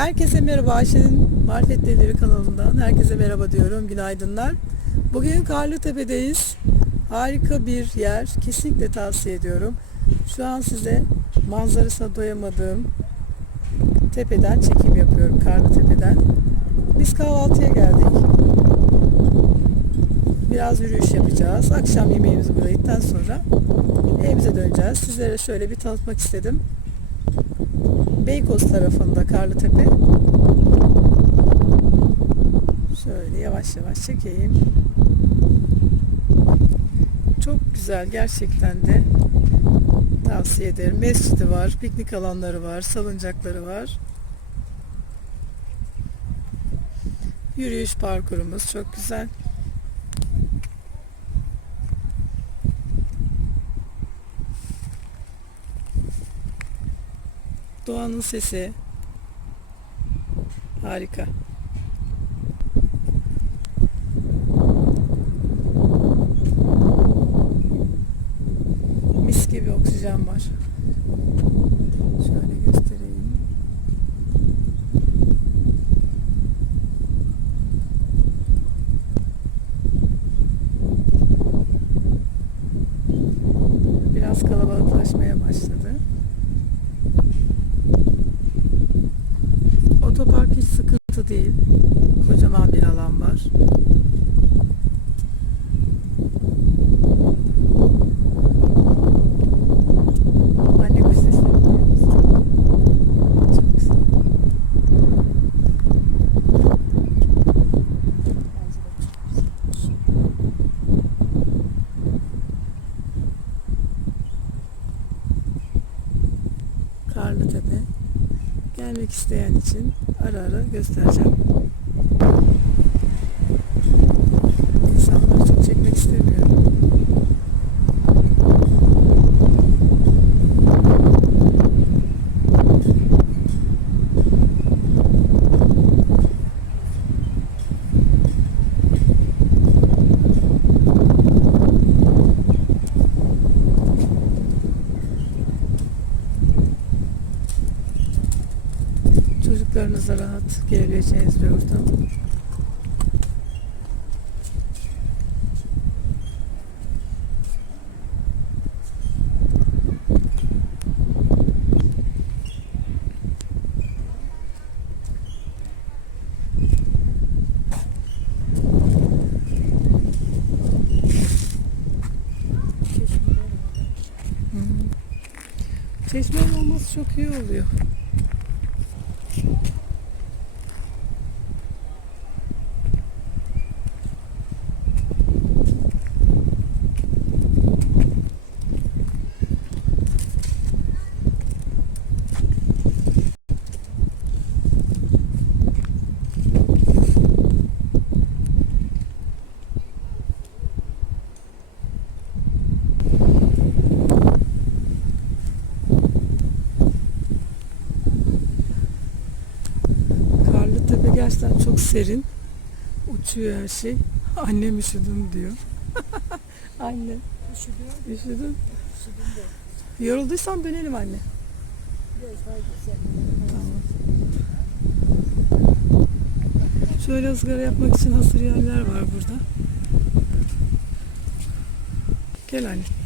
Herkese merhaba Ayşe'nin Marifetleri kanalından herkese merhaba diyorum günaydınlar. Bugün Karlıtepe'deyiz. Harika bir yer. Kesinlikle tavsiye ediyorum. Şu an size manzarasına doyamadığım tepeden çekim yapıyorum. Karlıtepe'den. Biz kahvaltıya geldik. Biraz yürüyüş yapacağız. Akşam yemeğimizi burada yedikten sonra evimize döneceğiz. Sizlere şöyle bir tanıtmak istedim. Beykoz tarafında Karlıtepe. Şöyle yavaş yavaş çekeyim. Çok güzel gerçekten de tavsiye ederim. Mescidi var, piknik alanları var, salıncakları var. Yürüyüş parkurumuz çok güzel. Doğanın sesi harika. Mis gibi oksijen var. Şöyle göstereyim. Biraz kalabalıklaşmaya başladı. Otopark hiç sıkıntı değil. Kocaman bir alan var. Anne kuş sesleri duyuyor musun? Çok güzel. Karlıtepe. Gelmek isteyen için ara ara göstereceğim. Rahat gelebileceğiniz bir ortam. Çeşmenin olması çok iyi oluyor. Karlıtepe gerçekten çok serin. Uçuyor her şey. Annem üşüdüm diyor. anne. Üşüdüm. Üşüdüm. Yorulduysan dönelim anne. Tamam. Şöyle ızgara yapmak için hazır yerler var burada. Gel anne.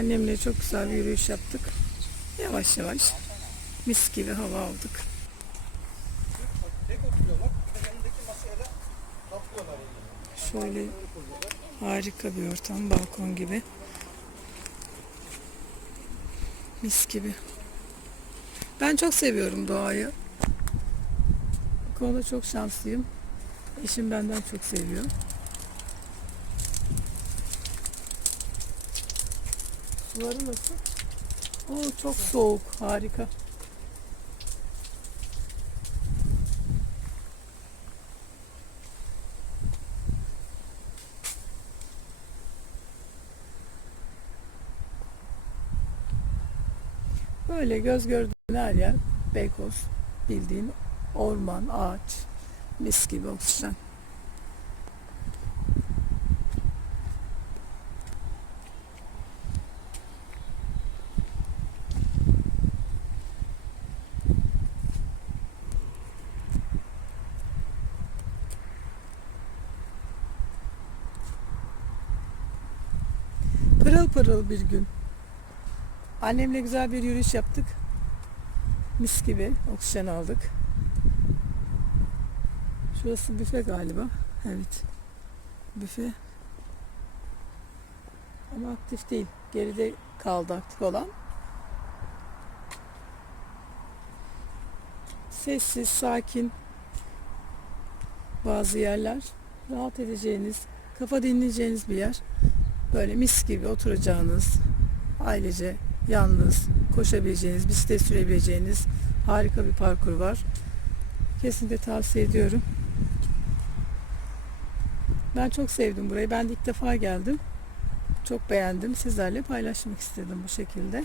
Annemle çok güzel bir yürüyüş yaptık. Yavaş yavaş. Mis gibi hava aldık. Şöyle harika bir ortam. Balkon gibi. Mis gibi. Ben çok seviyorum doğayı. Bu konuda çok şanslıyım. Eşim benden çok seviyor. Suları nasıl? Oo, çok soğuk. Harika. Böyle göz gördüğün her yer Beykoz. Bildiğin orman, ağaç. Mis gibi oksijen. Pırıl pırıl bir gün. Annemle güzel bir yürüyüş yaptık. Mis gibi oksijen aldık. Şurası büfe galiba. Evet. Büfe. Ama aktif değil. Geride kaldı aktif olan. Sessiz, sakin bazı yerler. Rahat edeceğiniz, kafa dinleyeceğiniz bir yer. Böyle mis gibi oturacağınız, ailece yalnız koşabileceğiniz, bisiklet sürebileceğiniz harika bir parkur var. Kesinlikle tavsiye ediyorum. Ben çok sevdim burayı. Ben de ilk defa geldim. Çok beğendim. Sizlerle paylaşmak istedim bu şekilde.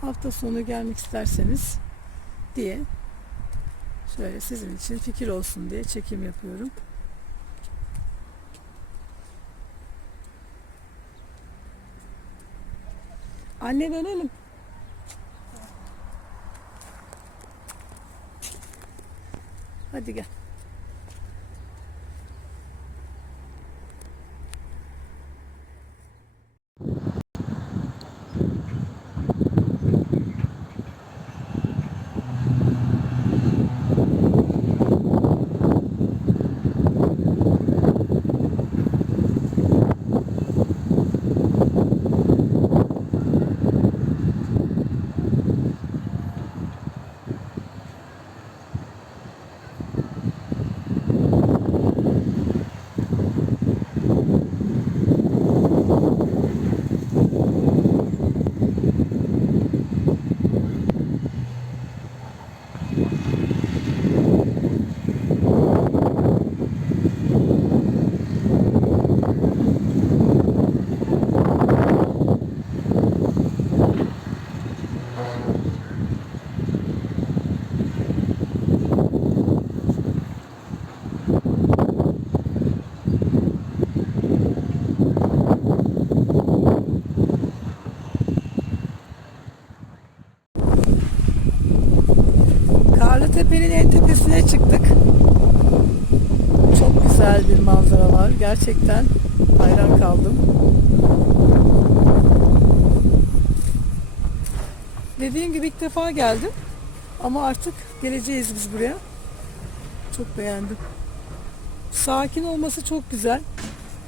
Hafta sonu gelmek isterseniz diye şöyle sizin için fikir olsun diye çekim yapıyorum. Anne dönelim. Hadi gel. Karlıtepe'nin en tepesine çıktık. Çok güzel bir manzara var. Gerçekten hayran kaldım. Dediğim gibi ilk defa geldim. Ama artık geleceğiz biz buraya. Çok beğendim. Sakin olması çok güzel.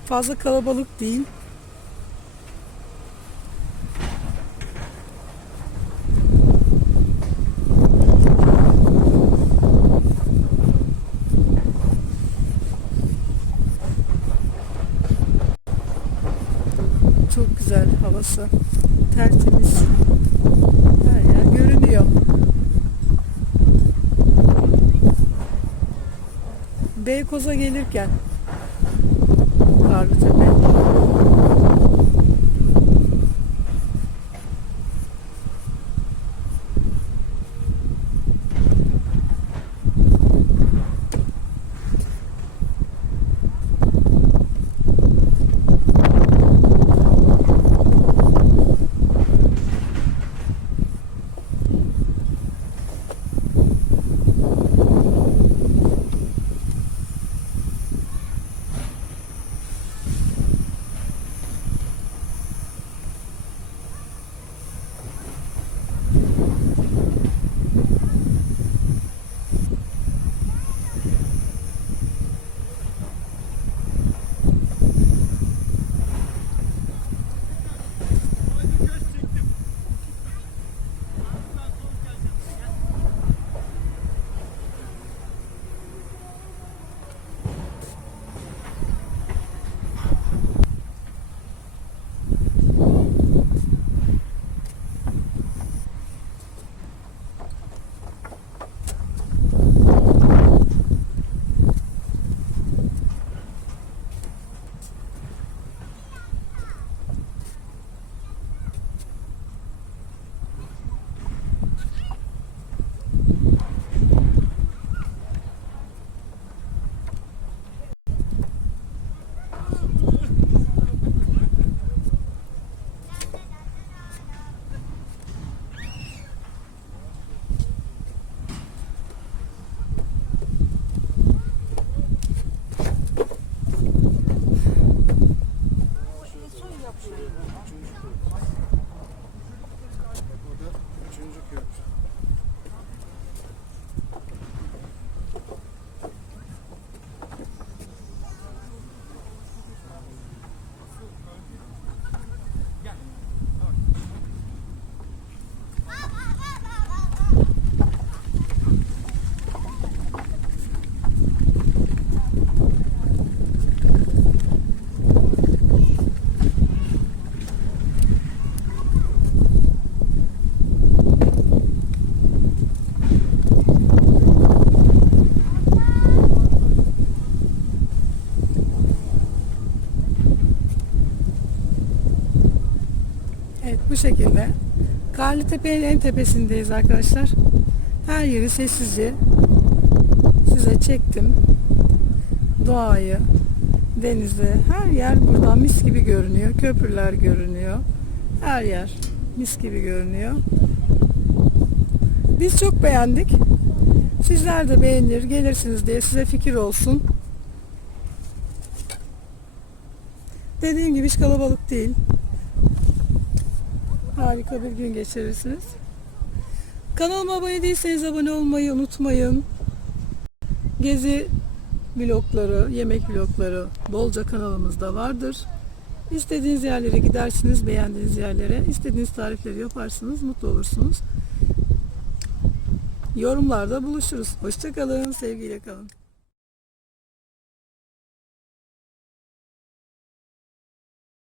Fazla kalabalık değil. Çok güzel havası. Tertemiz. Her yer görünüyor. Beykoz'a gelirken Karlıtepe. Şekilde. Karlı Tepe'nin en tepesindeyiz arkadaşlar. Her yeri sessizce size çektim. Doğayı, denizi, her yer buradan mis gibi görünüyor. Köprüler görünüyor. Her yer mis gibi görünüyor. Biz çok beğendik. Sizler de beğenir, gelirsiniz diye size fikir olsun. Dediğim gibi hiç kalabalık değil. Harika bir gün geçirirsiniz. Kanalıma abone değilseniz abone olmayı unutmayın. Gezi vlogları, yemek vlogları bolca kanalımızda vardır. İstediğiniz yerlere gidersiniz, beğendiğiniz yerlere. istediğiniz tarifleri yaparsınız, mutlu olursunuz. Yorumlarda buluşuruz. Hoşçakalın, sevgiyle kalın.